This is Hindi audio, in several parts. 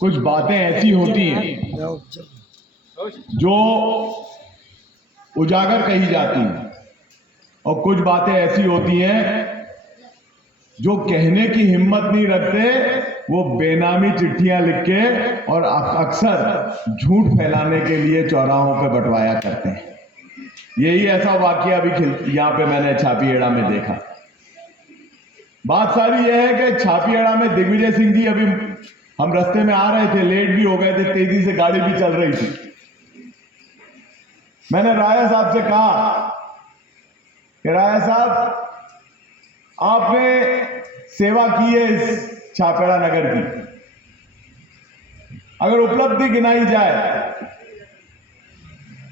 कुछ बातें ऐसी होती हैं जो उजागर कही जाती हैं और कुछ बातें ऐसी होती हैं जो कहने की हिम्मत नहीं रखते, वो बेनामी चिट्ठियां लिख के और अक्सर झूठ फैलाने के लिए चौराहों पे बंटवाया करते हैं। यही ऐसा वाकया अभी यहां पे मैंने छापीहेड़ा में देखा। बात सारी यह है कि छापीहेड़ा में दिग्विजय सिंह जी, अभी हम रास्ते में आ रहे थे, लेट भी हो गए थे, तेजी से गाड़ी भी चल रही थी। मैंने राया साहब से कहा कि राया साहब, आपने सेवा की है इस छापेड़ा नगर की, अगर उपलब्धि गिनाई जाए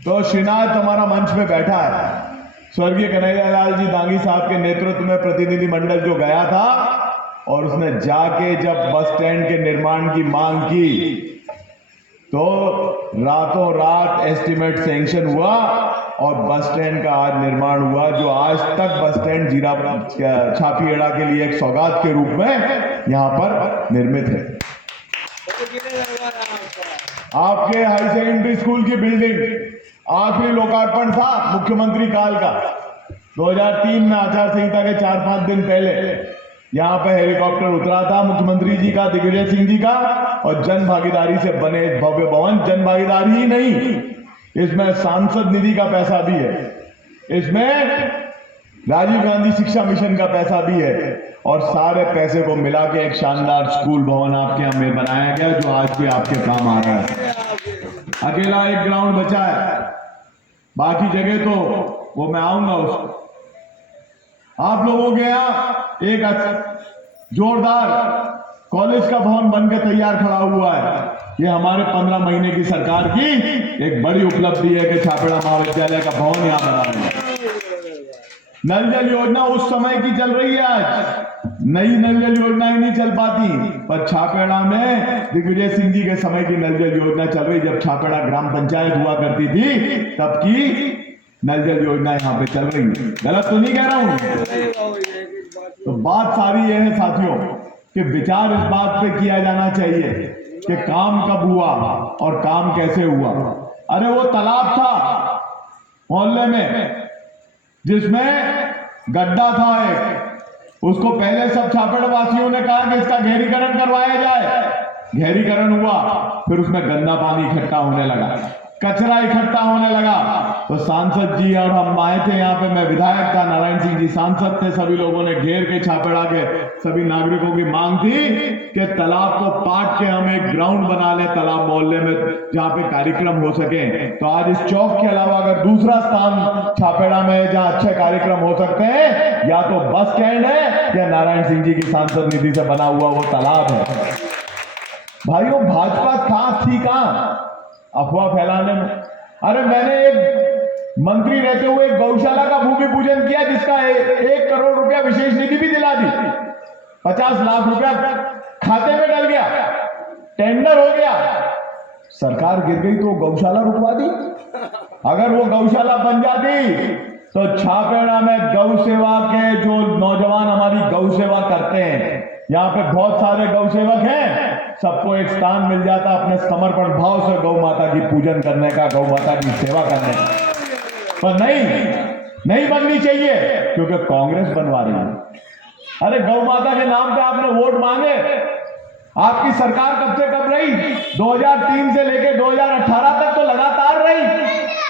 तो श्रीनाथ हमारा मंच पे बैठा है, स्वर्गीय कन्हैयालाल जी दांगी साहब के नेतृत्व में प्रतिनिधि मंडल जो गया था और उसने जाके जब बस स्टैंड के निर्माण की मांग की तो रातों रात एस्टीमेट सैंक्शन हुआ और बस स्टैंड का आज निर्माण हुआ, जो आज तक बस स्टैंड छापीहेड़ा के लिए एक सौगात के रूप में यहां पर निर्मित है। आपके हाई सेकेंडरी स्कूल की बिल्डिंग आखिरी लोकार्पण था मुख्यमंत्री काल का 2003 में, आचार संहिता के 4-5 दिन पहले यहां पे हेलीकॉप्टर उतरा था मुख्यमंत्री जी का, दिग्विजय सिंह जी का, और जन भागीदारी से बने भव्य भवन। जन भागीदारी ही नहीं, इसमें सांसद निधि का पैसा भी है, इसमें राजीव गांधी शिक्षा मिशन का पैसा भी है, और सारे पैसे को मिला के एक शानदार स्कूल भवन आपके यहां में बनाया गया जो आज भी आपके काम आ रहा है। अकेला एक ग्राउंड बचा है, बाकी जगह तो वो मैं आऊंगा उसको। आप लोगों के यहां एक जोरदार कॉलेज का भवन बन के तैयार खड़ा हुआ है। ये हमारे 15 महीने की सरकार की एक बड़ी उपलब्धि है कि छापेड़ा महाविद्यालय का भवन यहां बना है। नल जल योजना उस समय की चल रही है, आज नई नल जल योजनाएं नहीं चल पाती, पर छापेड़ा में दिग्विजय सिंह जी के समय की नल जल योजना चल रही। जब छापेड़ा ग्राम पंचायत हुआ करती थी तब की नल जल योजना यहां पे चल रही है। गलत तो नहीं कह रहा हूं। तो बात सारी यह है साथियों कि विचार इस बात पे किया जाना चाहिए कि काम कब हुआ और काम कैसे हुआ। अरे वो तालाब था मोहल्ले में जिसमें गड्ढा था एक, उसको पहले सब छापेड़ वासियों ने कहा कि इसका घेरीकरण करवाया जाए। घेरीकरण हुआ, फिर उसमें गंदा पानी इकट्ठा होने लगा, कचरा इकट्ठा होने लगा। तो सांसद जी और हम आए थे यहाँ पे, मैं विधायक था, नारायण सिंह जी सांसद थे, सभी लोगों ने घेर के छापेड़ा के सभी नागरिकों की मांग थी कि तालाब को पाट के हम एक ग्राउंड बना ले तालाब मोहल्ले में जहां पे कार्यक्रम हो सके। तो आज इस चौक के अलावा अगर दूसरा स्थान छापेड़ा में जहां अच्छे कार्यक्रम हो सकते हैं, या तो बस स्टैंड है या नारायण सिंह जी की सांसद निधि से बना हुआ वो तालाब है। भाइयों, भाजपा कहां थी, कहां अफवाह फैलाने में। अरे मैंने एक मंत्री रहते हुए एक गौशाला का भूमि पूजन किया जिसका 1 करोड़ रुपया विशेष निधि भी दिला दी, 50 लाख रुपया खाते में डल गया, टेंडर हो गया, सरकार गिर गई तो गौशाला रुकवा दी। अगर वो गौशाला बन जाती तो छापेड़ा में गौ सेवा के जो नौजवान हमारी गौ सेवा करते हैं, यहाँ पे बहुत सारे गौ सेवक हैं, सबको एक स्थान मिल जाता अपने समर्पण भाव से गौ माता की पूजन करने का, गौ माता की सेवा करने का। पर नहीं बननी चाहिए क्योंकि कांग्रेस बनवा रही है। अरे गौ माता के नाम पे आपने वोट मांगे, आपकी सरकार कब से कब रही? 2003 से लेकर 2018 तक तो लगातार रही,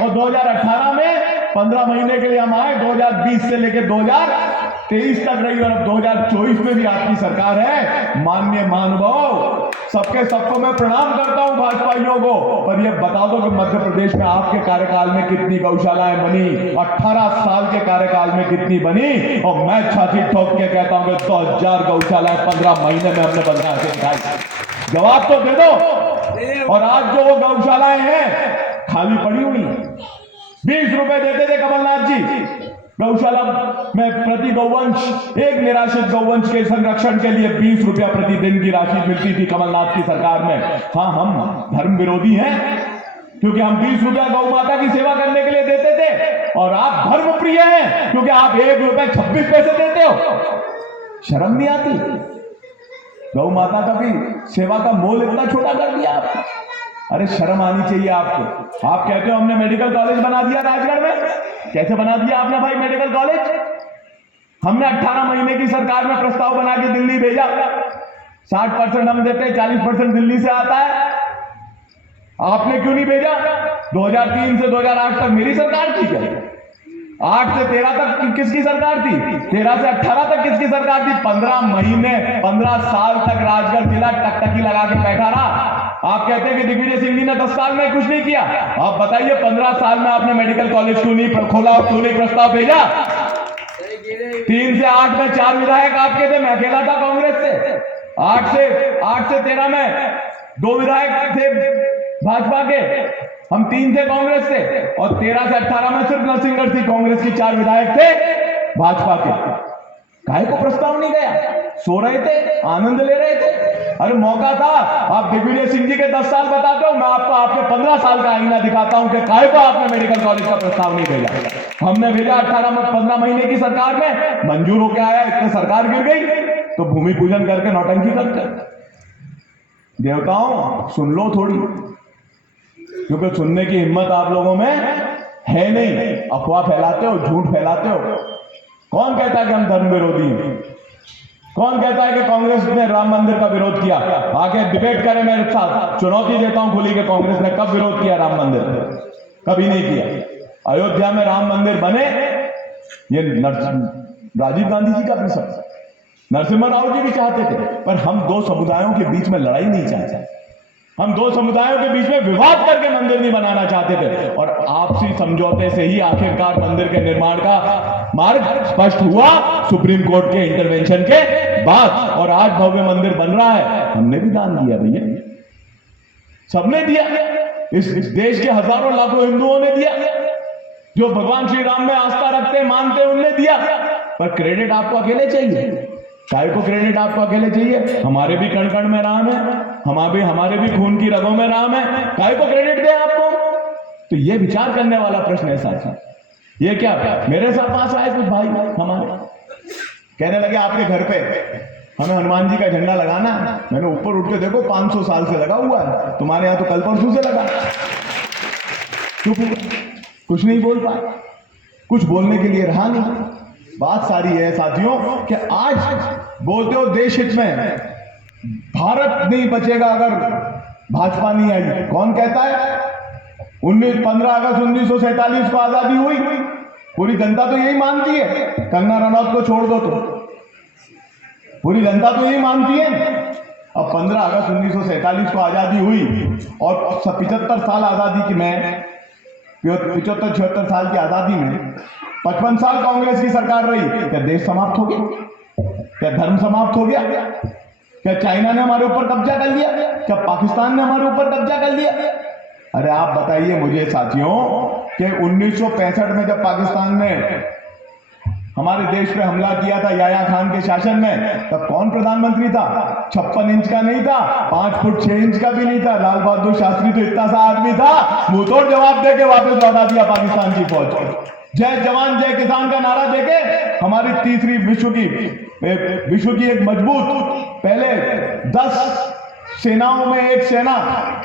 और 2018 में 15 महीने के लिए हम आए, 2020 से लेकर 2023 तक रही, और अब 2024 में भी आपकी सरकार है। माननीय महानुभाव, सबको मैं प्रणाम करता हूं भाजपाइयों को, पर यह बता दो कि मध्य प्रदेश में आपके कार्यकाल में कितनी गौशालाएं बनी, 18 साल के कार्यकाल में कितनी बनी? और मैं छाती ठोक के कहता हूं कि 2000 गौशालाएं 15 महीने में हमने बना के दिखाई। जवाब तो दे दो। और आज जो वो गौशालाएं हैं खाली पड़ी हुई, 20 रुपए देते थे कमलनाथ जी गौशाला में प्रति गौवंश, एक निराश्रित गौवंश के संरक्षण के लिए 20 रुपया प्रतिदिन की राशि मिलती थी कमलनाथ की सरकार में। हाँ, हम धर्म विरोधी हैं क्योंकि हम 20 रुपया गौ माता की सेवा करने के लिए देते थे, और आप धर्म प्रिय हैं क्योंकि आप 1 रुपए 26 पैसे देते हो। शर्म नहीं आती? गौ माता का भी सेवा का मोल इतना छोटा कर दिया आपने। अरे शर्म आनी चाहिए आपको। आप कहते हो हमने मेडिकल कॉलेज बना दिया राजगढ़ में। कैसे बना दिया आपने भाई मेडिकल कॉलेज? हमने 18 महीने की सरकार में प्रस्ताव बना के दिल्ली भेजा। 60% हम देते हैं, 40% दिल्ली से आता है। आपने क्यों नहीं भेजा? 2003 से 2008 तक मेरी सरकार थी क्या? 8 से 13 तक किसकी सरकार थी? 13 से 18 तक किसकी सरकार थी? 15 महीने 15 साल तक राजगढ़ जिला टकटकी लगा के बैठा रहा। आप कहते हैं कि दिग्विजय सिंह जी ने 10 साल में कुछ नहीं किया। आप बताइए 15 साल में आपने मेडिकल कॉलेज क्यों नहीं खोला और क्यों नहीं प्रस्ताव भेजा? 3 से 8 में 4 विधायक आपके थे, मैं अकेला था कांग्रेस से। 8 से 13 में 2 विधायक थे भाजपा के, हम 3 थे कांग्रेस से। और 13 से 18 में सिर्फ नरसिंहगढ़ थी कांग्रेस की, 4 विधायक थे भाजपा के। काहे को प्रस्ताव नहीं गया? सो रहे थे, आनंद ले रहे थे। अरे मौका था। आप दिग्विजय सिंह जी के 10 साल बताते हो, मैं आपको आपके 15 साल का आईना दिखाता हूं कि काहे को आपने मेडिकल कॉलेज का प्रस्ताव नहीं भेजा। हमने भेजा 15 महीने की सरकार में, मंजूर होकर आया, इतने सरकार गिर गई तो भूमि पूजन करके नौटंकी करते। देवताओं सुन लो थोड़ी, क्योंकि सुनने की हिम्मत आप लोगों में है नहीं। अफवाह फैलाते हो, झूठ फैलाते हो। कौन कहता है कि हम धर्म विरोधी हैं? कौन कहता है कि कांग्रेस ने राम मंदिर का विरोध किया? आके डिबेट करें मेरे साथ, चुनौती देता हूं खुली कि कांग्रेस ने कब विरोध किया राम मंदिर? कभी नहीं किया। अयोध्या में राम मंदिर बने, ये राजीव गांधी जी का भी सब, नरसिम्हा राव जी भी चाहते थे, पर हम 2 समुदायों के बीच में लड़ाई नहीं चाहते। हम 2 समुदायों के बीच में विवाद करके मंदिर नहीं बनाना चाहते थे। और आपसी समझौते से ही आखिरकार मंदिर के निर्माण का मार्ग स्पष्ट हुआ सुप्रीम कोर्ट के इंटरवेंशन के बाद। और आज भव्य मंदिर बन रहा है। हमने भी दान दिया भैया, सबने दिया। इस देश के हजारों लाखों हिंदुओं ने दिया, जो भगवान श्री राम में आस्था रखते मानते उनने दिया। पर क्रेडिट आपको अकेले चाहिए। काय को क्रेडिट आपको अकेले चाहिए? हमारे भी कण कण में राम है, हमारे भी खून की रगों में राम है। काय को क्रेडिट दे आपको? तो ये विचार करने वाला प्रश्न है साथी। ये क्या मेरे साथ पास आए कुछ भाई हमारे, कहने लगे आपके घर पे हमें हनुमान जी का झंडा लगाना है। मैंने ऊपर उठ के देखो 500 साल से लगा हुआ है, तुम्हारे यहां तो कल परसों से लगा। चुप, कुछ नहीं बोल पाए, कुछ बोलने के लिए रहा नहीं। बात सारी है साथियों कि आज बोलते हो देश हित में, भारत नहीं बचेगा अगर भाजपा नहीं आई। कौन कहता है? 15 अगस्त 1947 को आजादी हुई, पूरी जनता तो यही मानती है। कंगना रनौत को छोड़ दो तो पूरी जनता तो यही मानती है। अब 15 अगस्त 1947 को आजादी हुई और 75 साल आजादी की में, 75-76 साल की आजादी में 55 साल कांग्रेस की सरकार रही। क्या देश समाप्त हो गया? क्या धर्म समाप्त हो गया? क्या चाइना ने हमारे ऊपर कब्जा कर लिया? क्या पाकिस्तान ने हमारे ऊपर कब्जा कर लिया? अरे आप बताइए मुझे साथियों कि 1965 में जब पाकिस्तान ने हमारे देश पे हमला किया था याया खान के शासन में, तब कौन प्रधानमंत्री था? 56 इंच का नहीं था, 5 फुट 6 इंच का भी नहीं था। लाल बहादुर शास्त्री तो इतना सा आदमी था, मुंहतोड़ जवाब देके वापस लौटा दिया पाकिस्तान की फौज। जय जवान जय किसान का नारा देके हमारी तीसरी विश्व की एक मजबूत, पहले 10 सेनाओं में एक सेना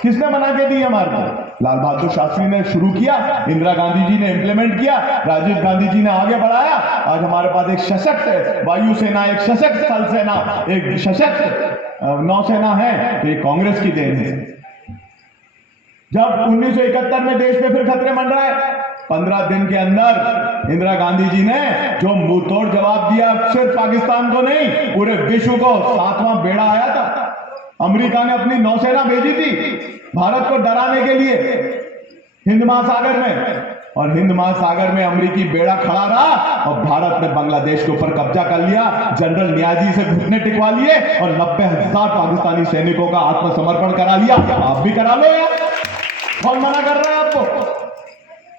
किसने बना के दी हमारे को? लाल बहादुर शास्त्री ने शुरू किया, इंदिरा गांधी जी ने इंप्लीमेंट किया, राजीव गांधी जी ने आगे बढ़ाया। आज हमारे पास एक सशक्त वायुसेना, एक सशक्त थल सेना, एक सशक्त नौसेना है। तो ये कांग्रेस की देन है। जब 1971 में देश पे फिर खतरे मंडराए, 15 दिन के अंदर इंदिरा गांधी जी ने जो मुंहतोड़ जवाब दिया, सिर्फ पाकिस्तान को नहीं पूरे विश्व को। 7वां बेड़ा आया था, अमेरिका ने अपनी नौसेना भेजी थी भारत को डराने के लिए हिंद महासागर में, और हिंद महासागर में अमेरिकी बेड़ा खड़ा रहा और भारत ने बांग्लादेश के ऊपर कब्जा कर लिया। जनरल नियाजी से घुटने टिकवा लिए और 90,000 पाकिस्तानी सैनिकों का आत्मसमर्पण करा लिया। आप भी करा लो यार, कौन मना कर रहा है आपको?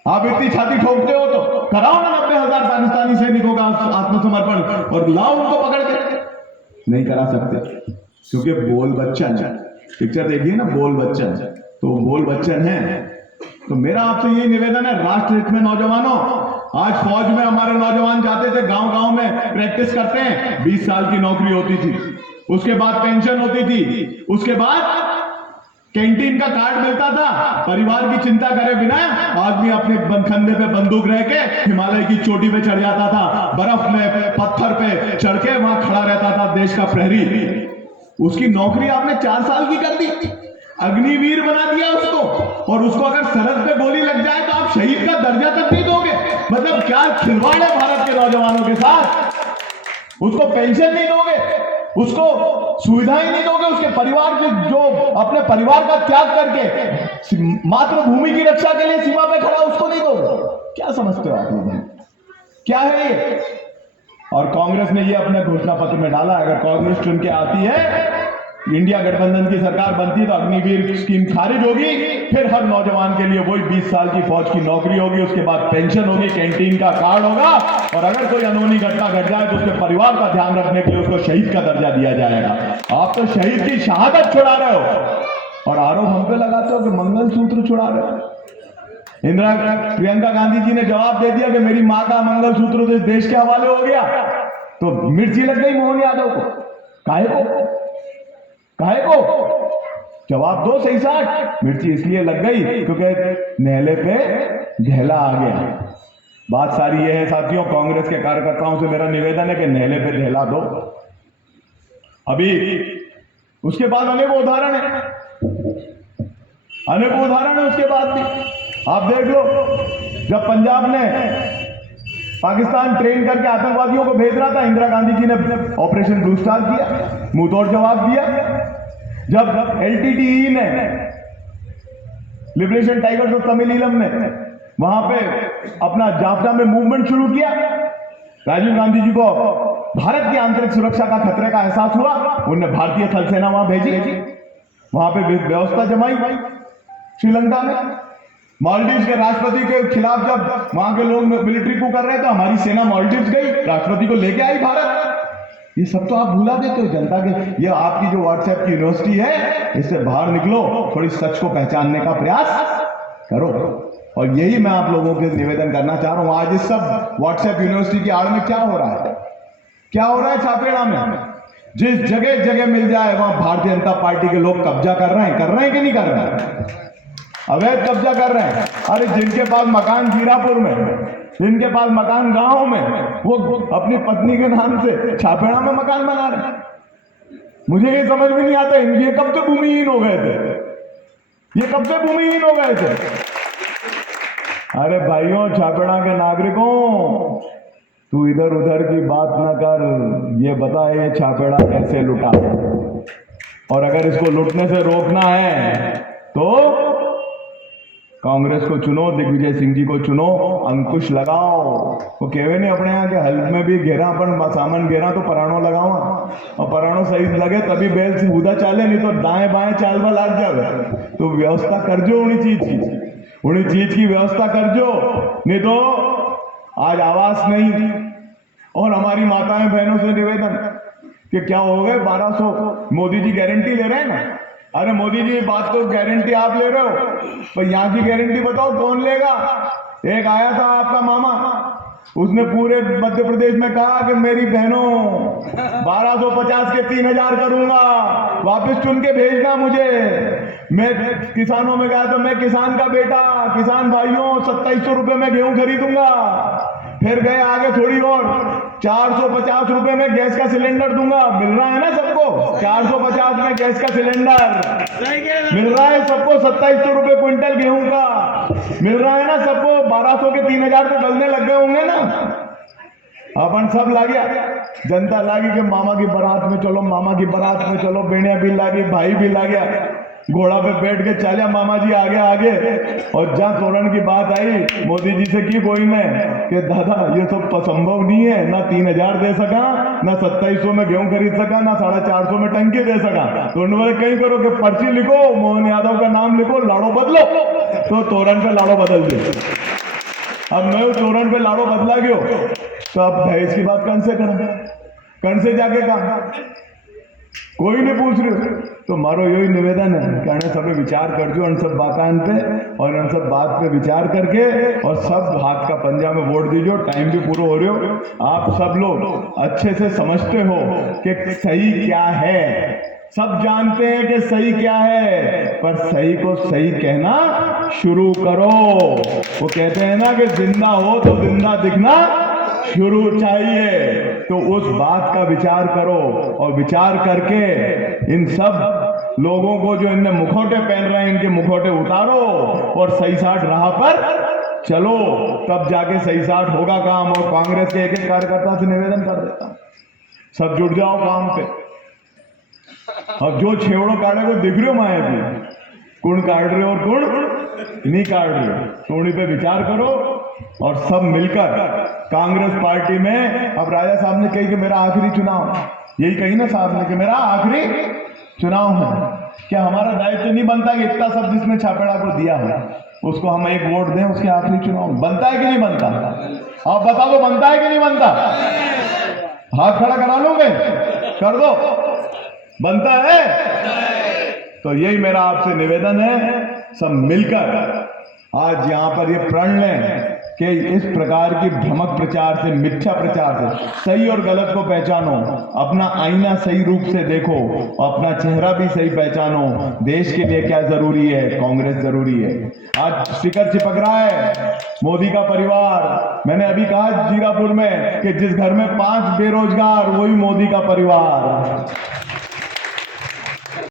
आप इतनी छाती ठोकते हो तो कराओ ना 90,000 पाकिस्तानी सैनिकों का आत्मसमर्पण और लाओ उनको पकड़ के। नहीं करा सकते क्योंकि बोल बच्चन है। पिक्चर देखिए ना, बोल बच्चन, तो बोल बच्चन है। तो मेरा आपसे यही निवेदन है, राष्ट्र हित में नौजवानों, आज फौज में हमारे नौजवान जाते थे, गांव गांव में प्रैक्टिस करते हैं। 20 साल की नौकरी होती थी, उसके बाद पेंशन होती थी, उसके बाद कैंटीन का कार्ड मिलता था। परिवार की चिंता करे बिना आदमी अपने कंधे पे बंदूक रह के हिमालय की चोटी पे चढ़ जाता था, बर्फ में पत्थर पे चढ़ के वहां खड़ा रहता था देश का प्रहरी। उसकी नौकरी आपने 4 साल की कर दी, अग्निवीर बना दिया उसको, और उसको अगर सरहद पे गोली लग जाए तो आप शहीद का दर्जा तक नहीं दोगे। मतलब क्या खिलवाड़ है भारत के नौजवानों के साथ। उसको पेंशन नहीं दोगे, उसको सुविधाएं नहीं दोगे, उसके परिवार के जो अपने परिवार का त्याग करके मातृभूमि की रक्षा के लिए सीमा पे खड़ा, उसको नहीं दोगे। क्या समझते हो आप लोग, क्या है ये? और कांग्रेस ने ये अपने घोषणा पत्र में डाला, अगर कांग्रेस चुन के आती है, इंडिया गठबंधन की सरकार बनती है, तो अग्निवीर स्कीम खारिज होगी, फिर हर नौजवान के लिए वही 20 साल की फौज की नौकरी होगी, उसके बाद पेंशन होगी, कैंटीन का कार्ड होगा, और अगर कोई अनहोनी घटना घट जाए तो उसके परिवार का ध्यान रखने के लिए उसको शहीद का दर्जा दिया जाएगा। आप तो शहीद की शहादत छुड़ा रहे हो और आरोप हम पे लगाते हो कि मंगलसूत्र छुड़ा रहे हो। प्रियंका गांधी जी ने जवाब दे दिया कि मेरी मां का मंगलसूत्र तो देश के हवाले हो गया, तो मिर्ची लग गई मोहन यादव को। काहे को जवाब दो सही साठ। मिर्ची इसलिए लग गई क्योंकि नेहले पे घेला आ गया। बात सारी ये है साथियों, कांग्रेस के कार्यकर्ताओं से मेरा निवेदन है कि नेहले पे घेला दो। अभी उसके बाद अनेकों उदाहरण है, उसके बाद भी आप देख लो। जब पंजाब ने पाकिस्तान ट्रेन करके आतंकवादियों को भेज रहा था, इंदिरा गांधी जी ने ऑपरेशन ब्लू स्टार किया, मुंहतोड़ जवाब दिया। जब LTTE ने लिबरेशन टाइगर्स ऑफ तमिलीलम ने वहां पे अपना जाफना में मूवमेंट शुरू किया, राजीव गांधी जी को भारत की आंतरिक सुरक्षा का खतरे का एहसास हुआ, उन्होंने भारतीय थल सेना वहां भेजी, वहां पे व्यवस्था जमाई। श्रीलंका में मालदीव के राष्ट्रपति के खिलाफ जब वहां के लोग मिलिट्री को कर रहे थे, हमारी सेना मालदीव गई, राष्ट्रपति को लेके आई भारत। ये सब तो आप भुला देते हो जनता के। ये आपकी जो व्हाट्सएप की यूनिवर्सिटी है, इससे बाहर निकलो, थोड़ी सच को पहचानने का प्रयास करो। और यही मैं आप लोगों के निवेदन करना चाह रहा हूं। आज इस सब व्हाट्सएप यूनिवर्सिटी की आड़ में क्या हो रहा है, छापेड़ा में? जिस जगह जगह मिल जाए वहां भारतीय जनता पार्टी के लोग कब्जा कर रहे हैं कि नहीं कर रहे हैं? अवैध कब्जा कर रहे हैं। अरे जिनके पास मकान जीरापुर में, जिनके पास मकान गांव में, वो अपनी पत्नी के नाम से छापेड़ा में मकान बना रहे हैं। मुझे ये समझ में नहीं आता, ये कब से भूमिहीन हो गए थे? अरे भाइयों, छापेड़ा के नागरिकों, तू इधर उधर की बात ना कर, ये बता ये छापेड़ा कैसे लुटा, और अगर इसको लुटने से रोकना है तो कांग्रेस को चुनो, दिग्विजय सिंह जी को चुनो, अंकुश लगाओ। वो कहवे नहीं अपने यहाँ के हल्क में भी घेरा, अपन सामान घेरा तो पराणो लगावा, और पराणो सही लगे तभी बैल से उदा चाले, नहीं तो दाएं बाएं चालवा लाग जावे। तो व्यवस्था कर जो उन्हीं चीज की व्यवस्था कर जो, नहीं तो आज आवास नहीं। और हमारी माताएं बहनों से निवेदन कि क्या हो गए 1200, मोदी जी गारंटी ले रहे हैं ना। अरे मोदी जी, बात तो गारंटी आप ले रहे हो, पर यहाँ की गारंटी बताओ कौन लेगा? एक आया था आपका मामा, उसने पूरे मध्य प्रदेश में कहा कि मेरी बहनों 1250 के 3000 करूंगा, वापस चुन के भेजना मुझे। मैं किसानों में गया तो मैं किसान का बेटा, किसान भाइयों 2700 रुपए में गेहूं खरीदूंगा। फिर गए आगे थोड़ी और, 450 रुपए में गैस का सिलेंडर दूंगा। मिल रहा है ना सबको? 450 में गैस का सिलेंडर मिल रहा है सबको। 2700 रुपए क्विंटल गेहूं का मिल रहा है ना सबको। 1200 के 3000 तो गलने लग गए होंगे ना। अपन सब लागे, जनता लागी कि मामा की बारात में चलो, बेड़िया भी लागी, भाई भी लागे, घोड़ा पे बैठ के चलिया मामा जी आगे। और जहां तोरण की बात आई, मोदी जी से की कोई ने कि दादा ये सब संभव नहीं है, ना 3000 दे सका, ना 2700 में गेहूं खरीद सका, ना 450 में टंकी दे सका। तो उन्होंने कहीं करो कि पर्ची लिखो, मोहन यादव का नाम लिखो, लाड़ो बदलो। तो तोरण पे लाड़ो बदल दे। अब मैं तोरण पे लाड़ो बदला गयो, तो अब भैंस की बात कौन से करें? कौन से जाके कहा? कोई नहीं पूछ रहे। तो मारो यही निवेदन है कि अने सब विचार करजो उन सब बातन पे और उन सब बात पे विचार करके और सब हाथ का पंजा में वोट दीजिए। टाइम भी पूरा हो रहे हो, आप सब लोग अच्छे से समझते हो कि सही क्या है, सब जानते हैं कि सही क्या है, पर सही को सही कहना शुरू करो। वो कहते हैं ना कि जिंदा हो तो जिंदा दिखना शुरू चाहिए, तो उस बात का विचार करो और विचार करके इन सब लोगों को जो इनने मुखौटे पहन रहे हैं इनके मुखौटे उतारो और सही साठ राह पर चलो, तब जाके सही साठ होगा काम। और कांग्रेस के एक एक कार्यकर्ता से निवेदन कर देता हूं, सब जुट जाओ काम पे। अब जो छेवड़ो काटे को दिख रहे हो माया भी कुण काट रहे हो और कुण नहीं काट रहे हो, तो उन्हीं पे विचार करो और सब मिलकर कांग्रेस पार्टी में। अब राजा साहब ने कही कि मेरा आखिरी चुनाव, यही कही ना साहब ने कि मेरा आखिरी चुनाव है, क्या हमारा दायित्व नहीं बनता कि इतना सब जिसने छापेड़ा को दिया है उसको हम एक वोट दें, उसके आखिरी चुनाव बनता है कि नहीं बनता? आप बता दो, बनता है कि नहीं बनता? हाथ खड़ा करा लोगे, कर दो, बनता है। तो यही मेरा आपसे निवेदन है, सब मिलकर आज यहां पर ये प्रण लें कि इस प्रकार की भ्रमक प्रचार से, मिथ्या प्रचार से सही और गलत को पहचानो, अपना आईना सही रूप से देखो, अपना चेहरा भी सही पहचानो। देश के लिए क्या जरूरी है? कांग्रेस जरूरी है। आज स्टिकर चिपक रहा है मोदी का परिवार। मैंने अभी कहा जीरापुर में कि जिस घर में 5 बेरोजगार वही मोदी का परिवार।